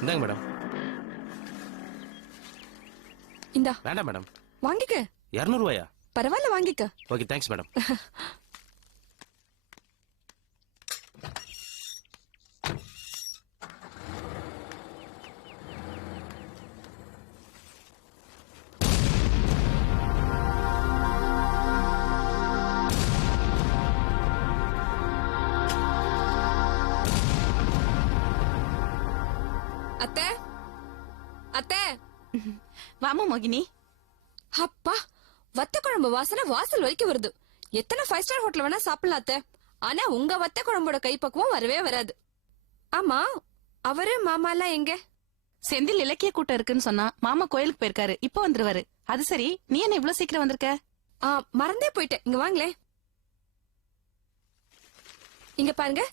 இந்தாங்க மேடம். இந்தா. வேண்டாம் மேடம். வாங்கிக்க. 200 ரூபாயா? பரவாயில்ல வாங்கிக்க. Okay, thanks madam. அத்தை, அத்தை. வாமா மோகினி. அப்பா, வத்த குழம்பு வாசனை வாசல் வரைக்கும் வருது. எத்தனை 5 ஸ்டார் ஹோட்டல் வேணா சாப்பிடலாம் அத்தை. ஆனா உங்க வத்த குழம்போட கைப்பக்குவம் வரவே வராது. ஆமா, அவரு மாமா எல்லாம் எங்க? செந்தில் இலக்கிய கூட்டம் இருக்குன்னு சொன்னா மாமா கோயிலுக்கு போயிருக்காரு. இப்ப வந்துருவாரு. அது சரி, நீ என்ன இவ்வளவு சீக்கிரம் வந்திருக்க? மறந்தே போயிட்டேன். இங்க வாங்களே. இங்க பாருங்க,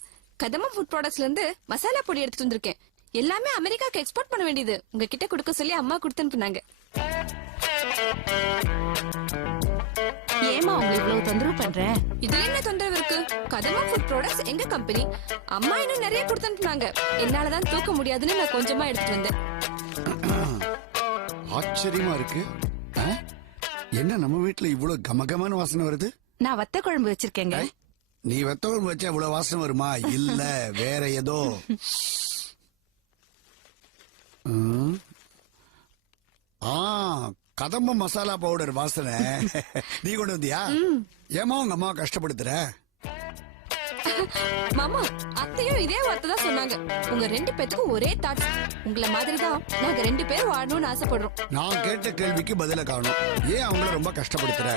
கதம்பம் ஃபுட் ப்ராடக்ட்ஸ்ல இருந்து மசாலா பொடி எடுத்துட்டு வந்திருக்கேன். எல்லாமே அமெரிக்காக்கு எக்ஸ்போர்ட் பண்ண வேண்டியது. உங்ககிட்ட கொடுக்க சொல்லி அம்மா கொடுத்து அனுப்புனாங்க. ஏமா உங்க இவ்வளவு தொந்தரவு பண்ற? இதுல என்ன தொந்தரவு இருக்கு? கதம்பம் ஃபுட் ப்ராடக்ட்ஸ் எங்க கம்பெனி. அம்மா இன்னும் நிறைய கொடுத்து அனுப்புனாங்க. என்னாலதான் தூக்க முடியாதுன்னு நான் கொஞ்சமா எடுத்துட்டு வந்தேன். ஆச்சரியமா இருக்கு. என்ன நம்ம வீட்டுல இவ்வளவு கமகமான வாசனை வருது? நான் வத்த குழம்பு வச்சிருக்கேங்க. நீ வத்த குழம்பு வச்சா இவ்வளவு வாசனை வருமா? இல்ல, வேற ஏதோ. கதம்ப மசாலா பவுடர் வாசனை. நீ கொண்டு வந்தியா? ஏமா உங்க அம்மா கஷ்டப்படுத்துற? மாமா, அத்தையும் இதே வார்த்தை தான் சொன்னாங்க. உங்க 2 பேத்துக்கும் ஒரே தாட்ஸ். உங்களை மாதிரிதான் நாங்க 2 பேரும் வாழணும்னு ஆசைப்படுறோம். நான் கேட்ட கேள்விக்கு பதில காணும். ஏன் அவங்கள ரொம்ப கஷ்டப்படுத்துற?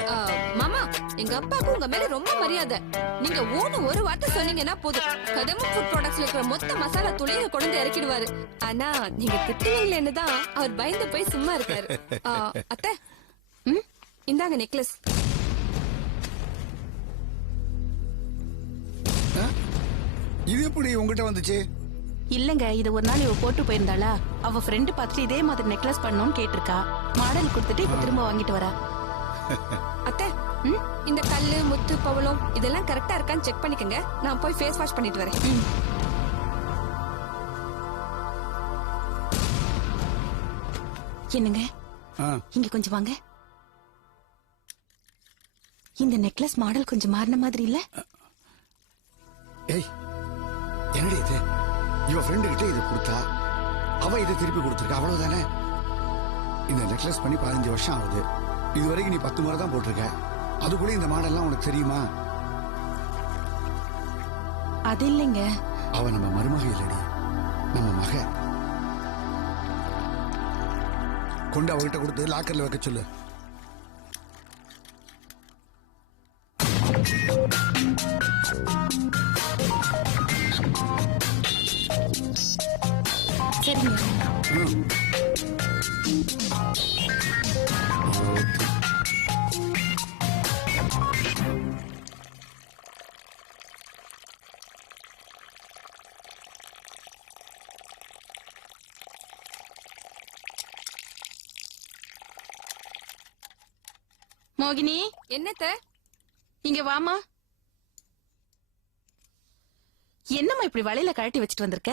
மாமா, எங்க அப்பாவுக்கு உங்க மேல ரொம்ப மரியாதை. நீங்க ஒரு வார்த்தை சொன்னீங்கன்னா போதும், கதம்பம் ஃபுட் ப்ராடக்ட்ஸ்ல இருக்கிற மொத்த மசாலா துளியை கொண்டு இறக்கிடுவாரு. ஆனா நீங்க திட்டுவீங்களேன்னு தான் அவர் பயந்து போய் சும்மா இருக்காரு. அத்தை, இந்தாங்க நெக்லஸ். இது எப்படி உங்ககிட்ட வந்துச்சு? இல்லங்க, இது ஒரு நாள் இவ போட்டு போயிருந்தாளா, அவ ஃப்ரெண்டு பார்த்துட்டு இதே மாதிரி நெக்லஸ் பண்ணணும்னு கேட்டிருக்கா. மாடல் கொடுத்துட்டு இப்ப திரும்ப வாங்கிட்டு வரா. அத்தை, இந்த கல்லு முத்து பவளம் இதெல்லாம் கரெக்டா இருக்கான்னு செக் பண்ணிக்கங்க. நான் போய் ஃபேஸ் வாஷ் பண்ணிட்டு வரேன். என்னங்க, இங்க கொஞ்சம் வாங்க. இந்த நெக்லஸ் மாடல் கொஞ்சம் மாறின மாதிரி இல்ல? ஏய், என்னடி இது? இவ ஃப்ரெண்டு கிட்ட இதை கொடுத்தா, அவ இதை திருப்பி கொடுத்துருக்கா, அவ்வளவுதானே? இந்த நெக்லஸ் பண்ணி 15 வருஷம் ஆகுது. இது வரைக்கும் நீ 10 முறை தான் போட்டிருக்க. அதுக்குள்ள இந்த மாடல்லாம் உனக்கு தெரியுமா? அது இல்லைங்க, அவ நம்ம மருமக இல்லடி, நம்ம மக. கொண்டு அவகிட்ட கொடுத்து லாக்கர்ல வைக்க சொல்லு. சரிங்க. மோகினி, என்னத்த? இங்க வாமா. என்னம்மா இப்படி வளையல கழட்டி வச்சிட்டு வந்திருக்க?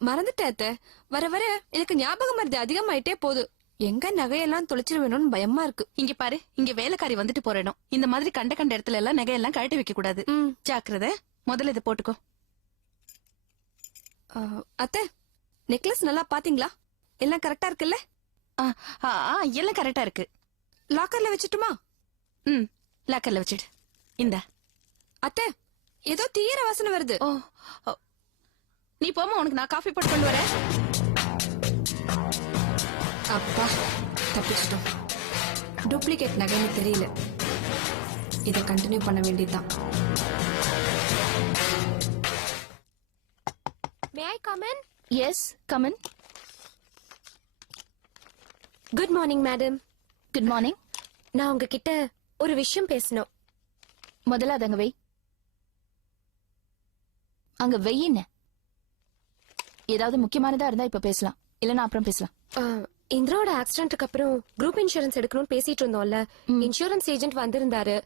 மறந்துட்டேன் அத்தை. வர வர எனக்கு ஞாபகம் மருது அதிகமாயிட்டே போகுது. எங்க நகையெல்லாம் தொலைச்சிருவேணும்னு பயமா இருக்கு. இங்க பாரு, இங்க வேலைக்காரி வந்துட்டு போற இடம். இந்த மாதிரி கண்ட கண்ட இடத்துல எல்லாம் நகையெல்லாம் கழட்டி வைக்க கூடாது. ஜாக்கிரதை. முதல்ல இதை போட்டுக்கோ. அத்தை, நெக்லஸ் நல்லா பாத்தீங்களா? எல்லாம் கரெக்டா இருக்குல்ல? எல்லாம் கரெக்டா இருக்கு. லாக்கர்ல வச்சுட்டுமா? லாக்கர்ல வச்சிடு. இந்த அத்தை, ஏதோ தீர வாசனை வருது. நீ போமா, உனக்கு நான் காஃபி போட்டு கொண்டு வரேன். அப்பா, தப்பிச்சிட்டோம். டூப்ளிகேட் நகைன்னு தெரியல. இதை கண்டினியூ பண்ண வேண்டியதுதான். May I come in? Yes, come in. Good morning, madam. Good morning. நான் உங்ககிட்ட ஒரு விஷயம் பேசணும். முதல்ல அதங்க வை. அங்க வெயின. ஏதாவது முக்கியமானதா இருந்தா இப்ப பேசலாம், இல்லனா அப்புறம் பேசலாம். இந்திராவோட ஆக்சிடென்ட்க்கு அப்புறம் குரூப் இன்சூரன்ஸ் எடுக்கணும்னு பேசிட்டு இருந்தோம்ல. இன்சூரன்ஸ் ஏஜென்ட் வந்திருந்தாரு.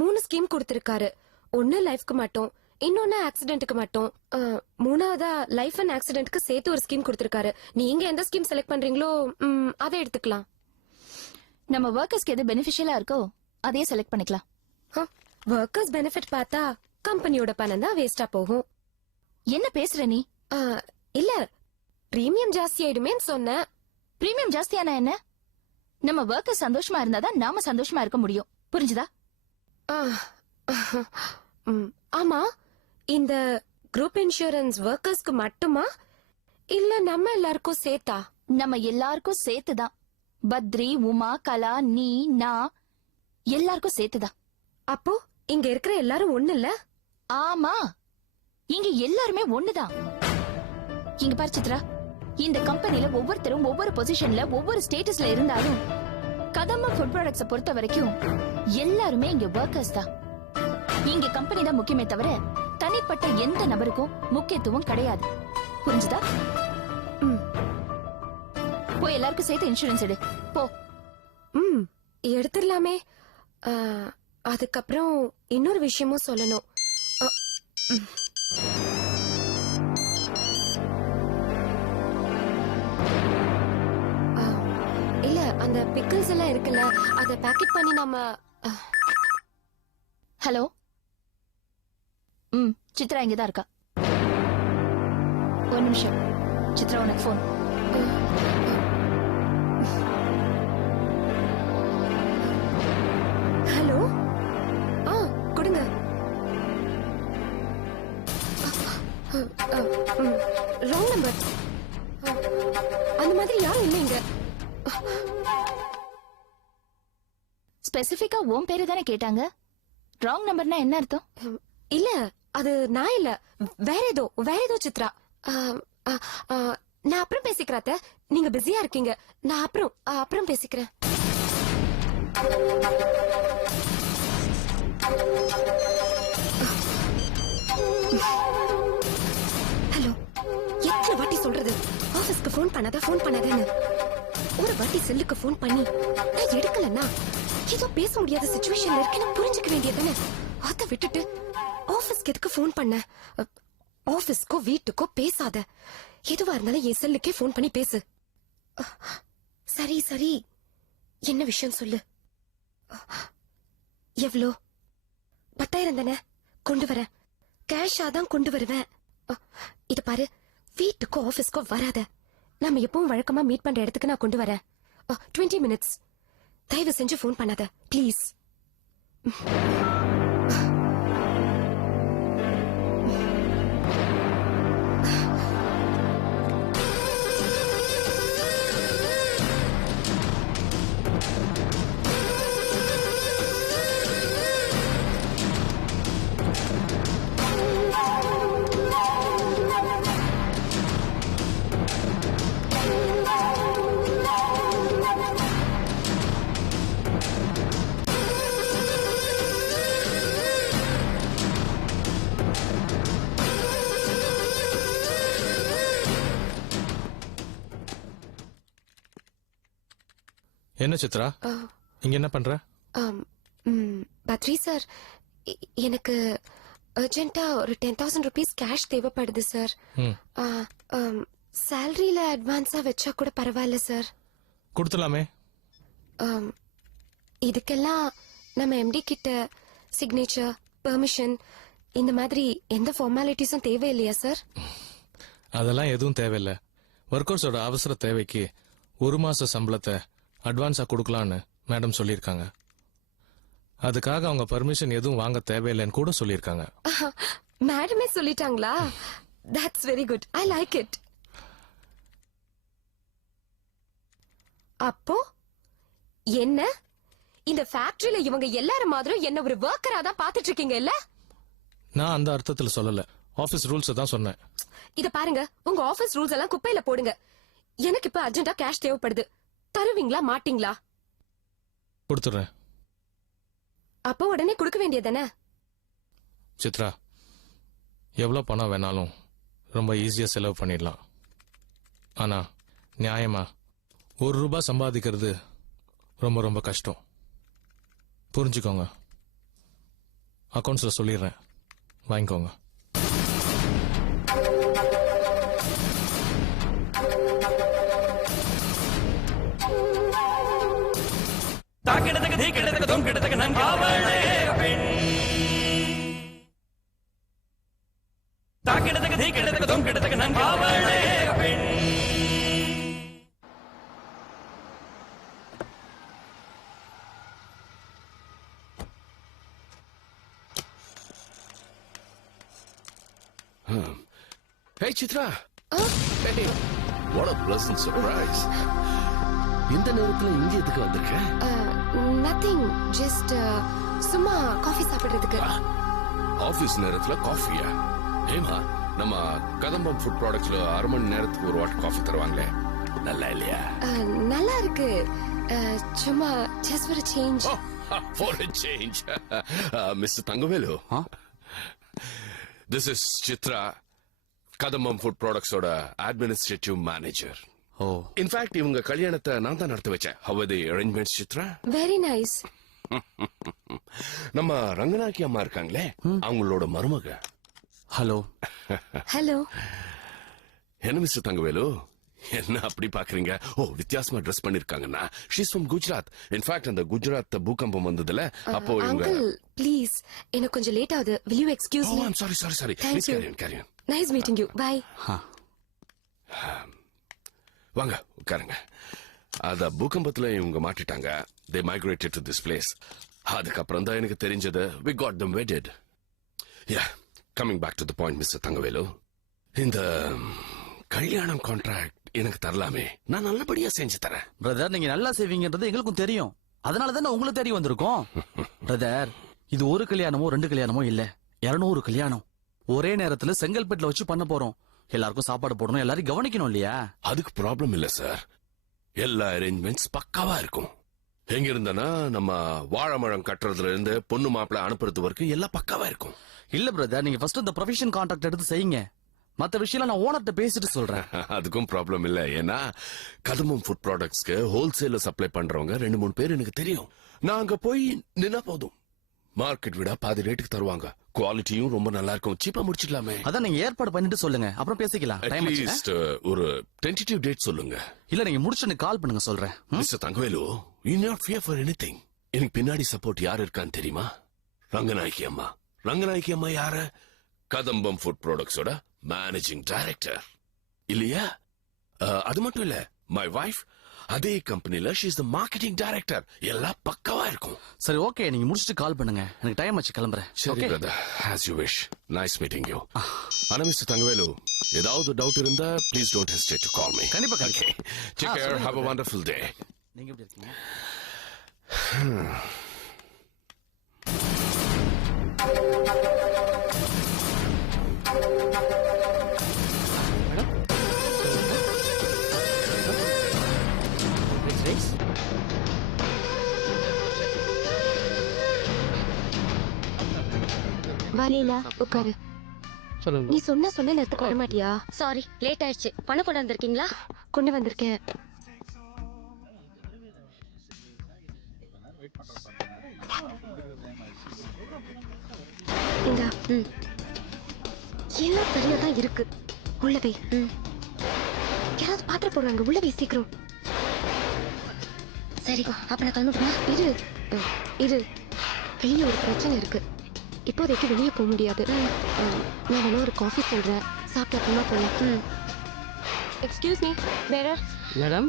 3 ஸ்கீம் கொடுத்திருக்காரு. ஒன்னு லைஃப்க்கு மட்டும், இன்னொன்னு ஆக்சிடென்ட்க்கு மட்டும் மூணாவதா லைஃப் அண்ட் ஆக்சிடென்ட்க்கு சேர்த்து ஒரு ஸ்கீம் கொடுத்திருக்காரு. நீங்க எந்த ஸ்கீம் செலக்ட் பண்றீங்களோ அதை எடுத்துக்கலாம். நம்ம ஒர்க்கர்ஸ்க்கு எது பெனிஃபிஷியலா இருக்கோ அதே செலக்ட் பண்ணிக்கலாம். ஒர்க்கர்ஸ் பெனிஃபிட் பார்த்தா கம்பெனியோட பணம் தான் வேஸ்டா போகும். என்ன பேசுற நீ? இல்ல பிரீமியம் ஜாஸ்தி ஆயிடுமேன்னு சொன்னேன். பிரீமியம் ஜாஸ்தியானா என்ன? நம்ம ஒர்க்கர்ஸ் சந்தோஷமா இருந்தாதான் நாம சந்தோஷமா இருக்க முடியும். புரிஞ்சுதா? ஆமா, இந்த குரூப் இன்சூரன்ஸ் ஒர்க்கர்ஸ்க்கு மட்டுமா இல்ல நம்ம எல்லாருக்கும் சேர்த்தா? நம்ம எல்லாருக்கும் சேர்த்துதான். பத்ரி, உமா, கலா, நீ, நான் எல்லாருக்கும் சேர்த்துதான். அப்போ இங்க இருக்கிற எல்லாரும் ஒண்ணு இல்ல? ஆமா, இங்க எல்லாருமே ஒண்ணுதான். இங்க பாரு சித்ரா, இந்த கம்பெனில ஒவ்வொருத்தரும் ஒவ்வொரு பொசிஷன்ல ஒவ்வொரு ஸ்டேட்டஸ்ல இருந்தாலும் கதம்ப ஃபுட் ப்ராடக்ட்ஸ் பொறுத்த வரைக்கும் எல்லாருமே இங்க ஒர்க்கர்ஸ் தான். இங்க கம்பெனி தான் முக்கியமே தவிர தனிப்பட்ட எந்த நபருக்கும் முக்கியத்துவம் கிடையாது. புரிஞ்சுதா? போய் எல்லாருக்கும் சேர்த்து இன்சூரன்ஸ் எடு போ. எடுத்துடலாமே. அதுக்கப்புறம் இன்னொரு விஷயமும் சொல்லணும். இல்ல, அந்த பிக்கிள்ஸ் எல்லாம் இருக்குல்ல, அத பேக்கெட் பண்ணி நாம. ஹலோ. சித்ரா இங்கதான் இருக்கா. ஒரு நிமிஷம். சித்ரா, உனக்கு போன். ஹலோ. கொடுங்க. Wrong number. அந்த மாதிரி யாரும் இல்லை இங்க. ஸ்பெசிபிக்கா உன் பேரு தானே கேட்டாங்க. ராங் நம்பர்னா என்ன அர்த்தம்? இல்ல, அது நான் இல்ல, வேற ஏதோ சித்ரா. நான் அப்புறம் பேசிக்கிறேன். நீங்க பிஸியா இருக்கீங்க. நான் அப்புறம் பேசிக்கிறேன். ஹலோ. எத்தனை வாட்டி சொல்றது ஆபீஸ்க்கு போன் பண்ணாதன்னு? ஒரு வாட்டி செல்லுக்கு போன் பண்ணி நான் எடுக்கலன்னா ஏதோ பேச முடியாத சிச்சுவேஷன்ல இருக்கேன்னு புரிஞ்சுக்க வேண்டியதானே? அதை விட்டுட்டு ஆபீஸ்க்கு எதுக்கு போன் பண்ண? ஆபீஸ்க்கோ வீட்டுக்கோ பேசாத. எதுவா இருந்தாலும் என் செல்லுக்கே போன் பண்ணி பேசு. சரி, என்ன விஷயம் சொல்லு. எவ்வளோ? 10,000 தானே? கொண்டு வரேன். கேஷா தான் கொண்டு வருவேன். இது பாரு, வீட்டுக்கோ ஆபீஸ்க்கோ வராத. நாம எப்பவும் வழக்கமா மீட் பண்ற இடத்துக்கு நான் கொண்டு வரேன். 20 minutes. தயவு செஞ்சு போன் பண்ணாத ப்ளீஸ். என்ன சித்ரா, இங்க என்ன பண்ற? பத்ரி சார், எனக்கு அர்ஜென்ட்டா ஒரு 10,000 rupees கேஷ் தேவைப்படுது சார். சேலரியில அட்வான்ஸா வச்சா கூட பரவாயில்ல சார். கொடுத்துலாமே. இதுக்கெல்லாம் நம்ம எம்டி கிட்ட சிக்னேச்சர், பெர்மிஷன் இந்த மாதிரி எந்த ஃபார்மாலிட்டிஸும் தேவையில்லையா சார்? அதெல்லாம் எதுவும் தேவையில்ல. ஒர்க்கர்ஸோட அவசர தேவைக்கு 1 மாச சம்பளத்தை அட்வான்ஸா கொடுக்கலான்னு மேடம் சொல்லியிருக்காங்க. அதுக்காக அவங்க பர்மிஷன் எதுவும் வாங்க தேவையில்லைன்னு கூட சொல்லியிருக்காங்க. மேடமே சொல்லிட்டாங்களா? That's very good. I like it. அப்போ என்ன, இந்த ஃபேக்டரியில இவங்க எல்லாரும் மாதிரி என்ன ஒரு வர்க்கரா தான் பாத்துட்டு இருக்கீங்க இல்ல? நான் அந்த அர்த்தத்துல சொல்லல, ஆபீஸ் ரூல்ஸ் தான் சொன்னேன். இத பாருங்க, உங்க ஆபீஸ் ரூல்ஸ் எல்லாம் குப்பையில போடுங்க. எனக்கு இப்ப அர்ஜென்ட்டா கேஷ் தேவைப்படுது. தருவீங்களா மாட்டீங்களா? கொடுத்துறேன். அப்போ உடனே கொடுக்க வேண்டியதானே? சித்ரா, எவ்வளவு பணம் வேணாலும் ரொம்ப ஈஸியா செலவு பண்ணிடலாம். ஆனா நியாயமா ₹1 சம்பாதிக்கிறது ரொம்ப ரொம்ப கஷ்டம். புரிஞ்சுக்கோங்க. அக்கௌண்ட்ஸ்ல சொல்லிடுறேன், வாங்கிக்கோங்க. தாக்கிடத்துக்கு தீக்கிடத்துக்கு தொங்கிடத்துக்கு நன் காவலே பெண் தாக்கிடத்துக்கு தீக்கிடத்துக்கு தொங்கிடத்துக்கு நன் காவலே பெண் Hey Chitra. Hey, what a pleasant surprise. இந்த நேரத்துல இங்க எதுக்கு வந்திருக்க? நத்திங், ஜஸ்ட் சும்மா காஃபி சாப்பிடுறதுக்கு. ஆபீஸ் நேரத்துல காஃபியா? ஏமா, நம்ம கதம்பம் ஃபுட் ப்ராடக்ட்ஸ்ல 1/2 மணி நேரத்துக்கு ஒரு வாட் காஃபி தருவாங்களே, நல்லா இல்லையா? நல்லா இருக்கு. சும்மா just for a change. For a change. Mr. Tangavelu. This is Chitra, Kadambam food ப்ராடக்ட்ஸோட administrative manager. O, in fact இவங்க கல்யாணத்தை நான் தான் நடத்த வச்சேன். How are the arrangements, Chitra? Very nice. நம்ம ரங்கநாயகி அம்மா இருக்காங்களே, அவங்களோட மருமக. ஹலோ. ஹலோ. என்ன மிஸ்டர் தங்கவேலு, என்ன அப்படி பாக்குறீங்க? ஓ, வித்தியாசமா ட்ரெஸ் பண்ணிருக்காங்கன்னா, ஷீஸ் ஃப்ரம் குஜராத். இன்ஃபேக்ட் அந்த குஜராத் பூகம்பம் வந்ததுல அப்போ இவங்க. அங்கிள் ப்ளீஸ், எனக்கு கொஞ்சம் லேட் ஆகுது. will you excuse me? I'm sorry. Thank Please you. carry on. Nice meeting you. Bye. வாங்க உட்காருங்க. அத பூகம்பத்துல இவங்க மாட்டிட்டாங்க. They migrated to this place. அதுக்கப்புறம் தான் எனக்கு தெரிஞ்சது, we got them wedded. Yeah, coming back to the point, Mr. Thangavelu, இந்த கல்யாணம் கான்ட்ராக்ட் எனக்கு தரலாமே, நான் நல்லபடியா செஞ்சு தரேன். பிரதர், நீங்க நல்லா செய்வீங்கன்றது எங்களுக்கும் தெரியும். அதனால தான் உங்களை தேடி வந்திருக்கோம். பிரதர், இது ஒரு கல்யாணமோ 2 கல்யாணமோ இல்ல, 200 கல்யாணம் ஒரே நேரத்துல செங்கல்பட்டுல வச்சு பண்ண போறோம். எல்லாருக்கும் சாப்பாடு போடணும், எல்லாரையும் கவனிக்கணும் இல்லையா? அதுக்கு ப்ராப்ளம் இல்ல சார். எல்லா அரேஞ்ச்மெண்ட்ஸ் பக்காவா இருக்கும். எங்க இருந்தனா நம்ம வாழைமரம் கட்டுறதுல இருந்து பொண்ணு மாப்பிள்ள அனுப்புறது வரைக்கும் எல்லாம் பக்காவா இருக்கும். இல்ல பிரதர், நீங்க ஃபர்ஸ்ட் இந்த ப்ரொஃபஷன் கான்ட்ராக்ட் எடுத்து செய்யுங்க. மத்த விஷயம் நான் ஓனர்ட்ட பேசிட்டு சொல்றேன். அதுக்கும் ப்ராப்ளம் இல்ல. ஏன்னா கதம்பம் ஃபுட் ப்ராடக்ட்ஸ்க்கு ஹோல்சேல சப்ளை பண்றவங்க 2-3 பேர் எனக்கு தெரியும். நான் அங்க போய் நின்னா போதும், மார்க்கெட் விட பாதி ரேட்டுக்கு தருவாங்க. குவாலிட்டியும் ரொம்ப நல்லா இருக்கும். சீப்பா முடிச்சிடலாமே. அதான் நீங்க ஏற்பாடு பண்ணிட்டு சொல்லுங்க, அப்புறம் பேசிக்கலாம். டைம் அட்லீஸ்ட் ஒரு டென்டேட்டிவ் டேட் சொல்லுங்க. இல்ல, நீங்க முடிச்சுட்டு கால் பண்ணுங்க, சொல்றேன். Mister Thangavelu, you not fear for anything. எனக்கு பின்னாடி சப்போர்ட் யார் இருக்கான்னு தெரியுமா? ரங்கநாயகி அம்மா. ரங்கநாயகி அம்மா யாரு? கதம்பம் ஃபுட் ப்ராடக்ட்ஸோட மேனேஜிங் டைரக்டர் இல்லையா? அது மட்டும் இல்ல, மை வைஃப் அதே கம்பெனில she is the marketing director. எல்லாம் பக்கவா இருக்கும். சரி, ஓகே, நீங்க முடிச்சிட்டு கால் பண்ணுங்க. எனக்கு டைம் ஆச்சு, கிளம்புறேன். சரி brother, as you wish. nice meeting you. ஆனா மிஸ்டர் தங்கவேலு, ஏதாவது டவுட் இருந்தா please don't hesitate to call me. கண்டிப்பா. Okay, take care, have a wonderful day. நீங்க எப்படி இருக்கீங்க? வாலிலா, உட்காரு. நீ சொன்ன நேரத்துக்கு வர மாட்டியா? சாரி, லேட் ஆயிடுச்சு. பணம் கொண்டு வந்திருக்கீங்களா? கொண்டு வந்திருக்கேன். இந்தா. எல்லாம் சரியா தான் இருக்கு. உள்ள வை. யாராவது பாத்திர போடுறாங்க, உள்ள வை சீக்கிரம். சரி, அப்ப நான் கிளம்புமா? இரு, வெளியே ஒரு பிரச்சனை இருக்கு. இப்போதைக்கு வெளியே போக முடியாது. நான் வேணா ஒரு காஃபி சொல்றேன், சாப்பிட்டு அப்புறமா போகலாம். Excuse me, bearer. Madam,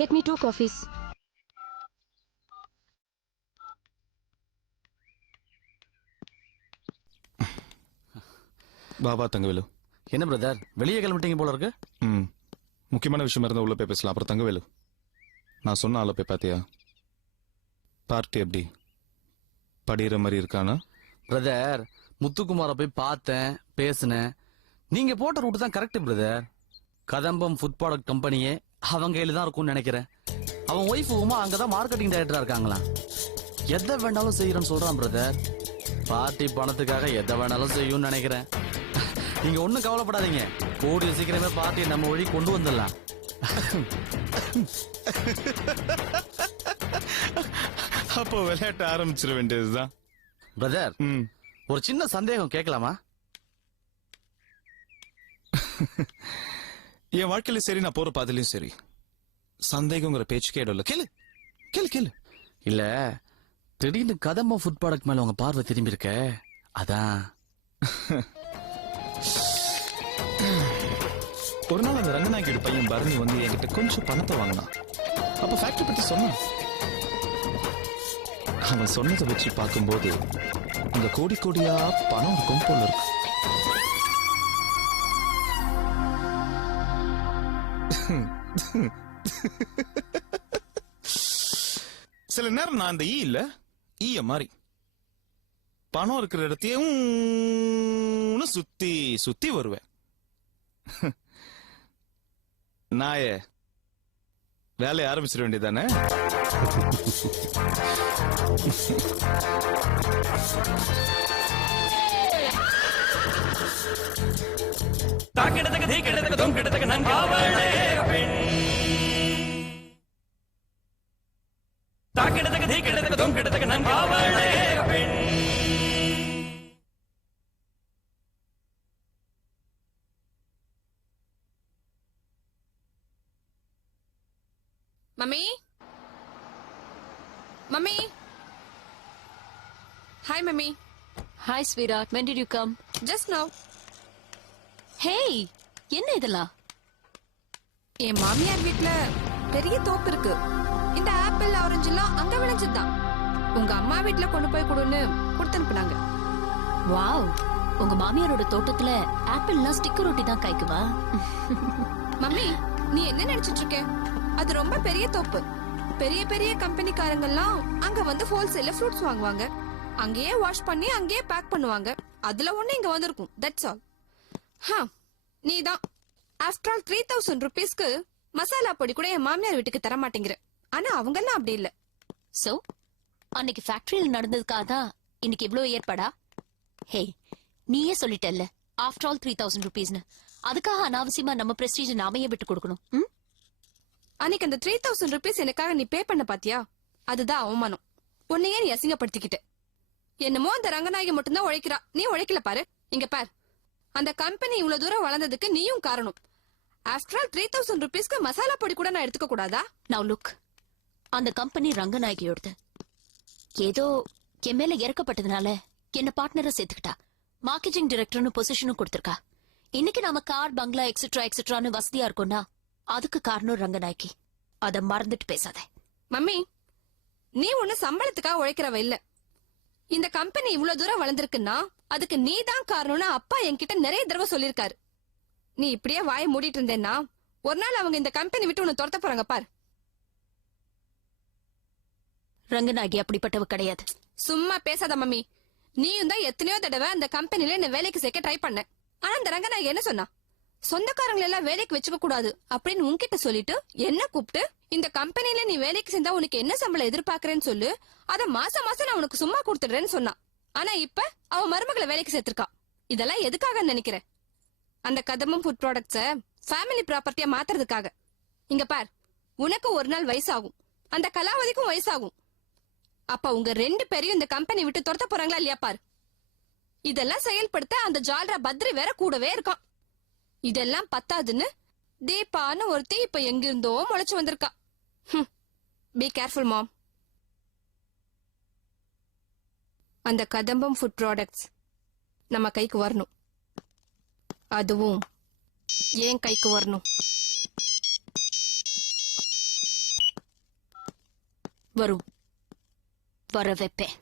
get me 2 coffees. பாபா தங்கவேலு. என்ன பிரதர், வெளியே கிளம்பிட்டீங்க போல இருக்கு. முக்கியமான விஷயம் இருந்தா உள்ள போய் பேசலாம். அப்புறம் தங்கவேலு, நான் சொன்ன ஆளை போய் பாத்தியா? பார்ட்டி எப்படி படிக்கிற மாதிரி இருக்கானா? பிரதர், முத்துக்குமார போய் பார்த்தேன், பேசினேன். நீங்க போட்ட ரூட் தான் கரெக்ட் பிரதர். கதம்பம் ஃபுட் ப்ராடக்ட் கம்பெனியே அவங்க கையில தான் இருக்கும்னு நினைக்கிறேன். அவன் ஒய்ஃப் உமா அங்கதான் மார்க்கெட்டிங் டைரக்டரா இருக்காங்களா. எதை வேணாலும் செய்யறேன்னு சொல்றான் பிரதர். பார்ட்டி பணத்துக்காக எதை வேணாலும் செய்யும்னு நினைக்கிறேன். நீங்க ஒண்ணும் கவலைப்படாதீங்க, கூடிய சீக்கிரமே பார்ட்டியை நம்ம வழி கொண்டு வந்துடலாம். அப்போ விளையாட்ட ஆரம்பிச்சிட வேண்டியதுதான். பிரதர், ஒரு சின்ன சந்தேகம் கேட்கலாமா? என் வாழ்க்கையில சரி, நான் போற பாதையிலயும் சரி, சந்தேகங்கிற பேச்சுக்கே இடம் இல்ல. கேளு கேளு கேளு. இல்ல திடீர்னு கதம்பம் ஃபுட் ப்ராடக்ட் மேல உங்க பார்வை திரும்பி இருக்க, அதான். ஒரு நாள் அந்த ரங்கநாயகியோட பையன் பரணி வந்து என்கிட்ட கொஞ்சம் பணத்தை வாங்கினான். அப்ப ஃபேக்டரி பத்தி சொன்னான். அவன் சொன்னதை வச்சு பார்க்கும்போது அங்க கோடி கோடியா பணம் இருக்கும் போல இருக்கு. சில நேரம் நான் அந்த இல்ல ஈய மாதிரி பணம் இருக்கிற இடத்தையும் சுத்தி சுத்தி வருவேன். நாயே, வேலையை ஆரம்பிச்சிட வேண்டியதானே? தாக்கிடத்தக்க தீக்கிடத்தக்க தொங்கிடத்தக்க நங்காவளே பெண். தாக்கிடத்தக்க தீக்கிடத்தக்க தொங்கிடத்தக்க நங்காவளே பெண். Mummy mummy hi mummy. Hi ஸ்வீராட், when did you come? Just now. Hey, என்ன இதெல்லாம்? என் மாமியார் வீட்ல பெரிய தோப்பு இருக்கு. இந்த ஆப்பிள் ஆரஞ்சு எல்லாம் அங்க விளைஞ்சதுதான். உங்க அம்மா வீட்ல கொண்டு போய் கொடுன்னு கொடுத்து அனுப்புனாங்க. வாவ், உங்க மாமியாரோட தோட்டத்துல ஆப்பிள்லாம் ஸ்டிக்கர் ஒட்டி தான் காய்க்குவா? மம்மி, நீ என்ன நினைச்சிட்டு இருக்க? அது ரொம்ப பெரிய தோப்பு. பெரிய பெரிய கம்பெனிக்காரங்கெல்லாம் அங்க வந்து ஹோல்சேல்ல ஃப்ரூட்ஸ் வாங்குவாங்க. அங்கேயே வாஷ் பண்ணி அங்கேயே பேக் பண்ணுவாங்க. அதுல ஒண்ணு இங்க வந்திருக்கும். That's all. நீதான் ஆஃப்டர் ஆல் 3000 rupeesக்கு மசாலா பொடி கூட என் மாமியார் வீட்டுக்கு தர மாட்டேங்கிற. ஆனா அவங்க எல்லாம் அப்படி இல்ல. சோ அன்னைக்கு ஃபேக்டரியில் நடந்ததுக்காக தான் இன்னைக்கு இவ்ளோ ஏற்பாடா? ஹே, நீயே சொல்லிட்டல்ல ஆஃப்டர் ஆல் 3000 rupeesனு. அதுக்காக அனாவசியமா நம்ம பிரஸ்டீஜ் நாமையே விட்டு கொடுக்கணும்? அன்னைக்கு அந்த 3000 rupees எனக்காக நீ பே பண்ண பாத்தியா? அதுதான் அவமானம். உன்னையே நீ அசிங்கப்படுத்திக்கிட்ட. என்னமோ அந்த ரங்கநாயகி மட்டும்தான் உழைக்கிறா, நீ உழைக்கல பாரு. இங்க பார், அந்த கம்பெனி இவ்வளவு தூரம் வளர்ந்ததுக்கு நீயும் காரணம். ஆஃப்டர் ஆல் 3000 rupeesக்கு மசாலா பொடி கூட நான் எடுத்துக்க கூடாதா? நவ் லுக், அந்த கம்பெனி ரங்கநாயகியோடது. ஏதோ என் மேல இறக்கப்பட்டதுனால என்ன பார்ட்னரை சேர்த்துக்கிட்டா. மார்க்கெட்டிங் டைரக்டர்னு பொசிஷனும் கொடுத்திருக்கா. இன்னைக்கு நாம கார், பங்களா எக்ஸெட்ரா எக்ஸெட்ரான்னு வசதியா இருக்கோம்னா அதுக்கு காரணம் ரங்கநாயகி. அத மறந்துட்டு பேசாத. மம்மி, நீ ஒண்ணு சம்பளத்துக்காக உழைக்கிறவ இல்ல. இந்த கம்பெனி இவ்வளவு தூரம் வளர்ந்திருக்குன்னா அதுக்கு நீ தான் காரணம்னு அப்பா என்கிட்ட நிறைய தடவை சொல்லிருக்காரு. நீ இப்படியே வாயை மூடிட்டு இருந்தேன்னா ஒரு நாள் அவங்க இந்த கம்பெனி விட்டு உன்னை துரத்த போறாங்க பார். ரங்கநாயகி அப்படிப்பட்டவ கிடையாது. சும்மா பேசாத மம்மி. நீயும் தான் எத்தனையோ தடவை அந்த கம்பெனில என்ன வேலைக்கு சேர்க்க ட்ரை பண்ண. ஆனா அந்த ரங்கநாயகி என்ன சொன்னா? சொந்தக்காரங்களை எல்லாம் வேலைக்கு வச்சுக்க கூடாது அப்படின்னு உன்கிட்ட சொல்லிட்டு என்ன கூப்பிட்டு இந்த கம்பெனில நீ வேலைக்கு சேர்ந்தா உனக்கு என்ன சம்பளம் எதிர்பார்க்கறேன்னு சொல்லு, அத மாசம் மாசம் நான் உனக்கு சும்மா கொடுத்துடுறேன்னு சொன்னா. ஆனா இப்ப அவ மருமகளை வேலைக்கு சேர்த்திருக்கா. இதெல்லாம் எதுக்காக நினைக்கிறேன்? அந்த கதம்பம் ஃபுட் ப்ராடக்ட்ஸ ஃபேமிலி ப்ராப்பர்ட்டியா மாத்துறதுக்காக. இங்க பார், உனக்கு ஒரு நாள் வயசாகும், அந்த கலாவதிக்கும் வயசாகும். அப்ப உங்க 2 பேரையும் இந்த கம்பெனி விட்டு துரத்த போறாங்களா இல்லையா பார். இதெல்லாம் செயல்படுத்த அந்த ஜால்ரா பத்ரி வேற கூடவே இருக்கான். இதெல்லாம் பத்தாதுன்னு தீபான்னு ஒருத்தி இப்ப எங்கிருந்தோ முளைச்சு வந்திருக்கா. பி கேர்ஃபுல் மாம். அந்த கதம்பம் ஃபுட் ப்ராடக்ட்ஸ் நம்ம கைக்கு வரணும். அதுவும் ஏன் கைக்கு வரணும்? வரும், வர வைப்பேன்.